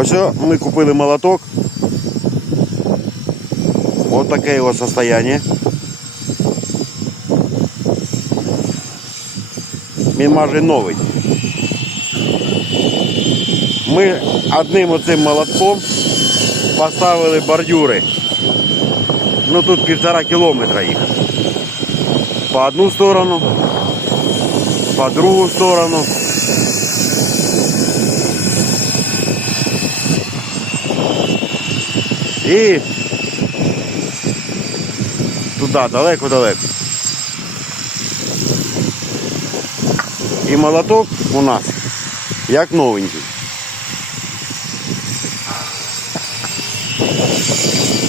Ось ми купили молоток. Ось таке його состояние. Він майже новий. Ми одним оцим молотком поставили бордюри. Ну тут півтора кілометра їх. По одну сторону, по другу сторону. І туди, далеко-далеко. І молоток у нас як новенький.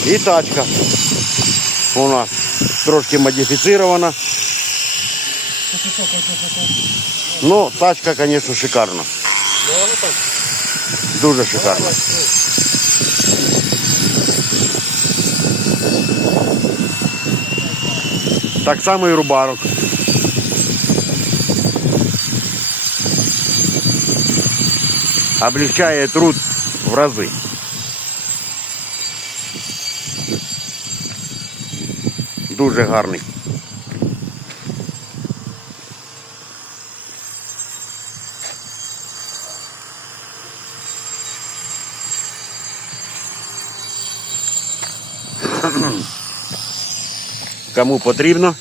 І тачка у нас трошки модифіцірована. Ну, тачка, звісно, шикарна. Дуже шикарна. Так само і рубарок. Облегчає труд в рази. Дуже гарний. Кому потрібно,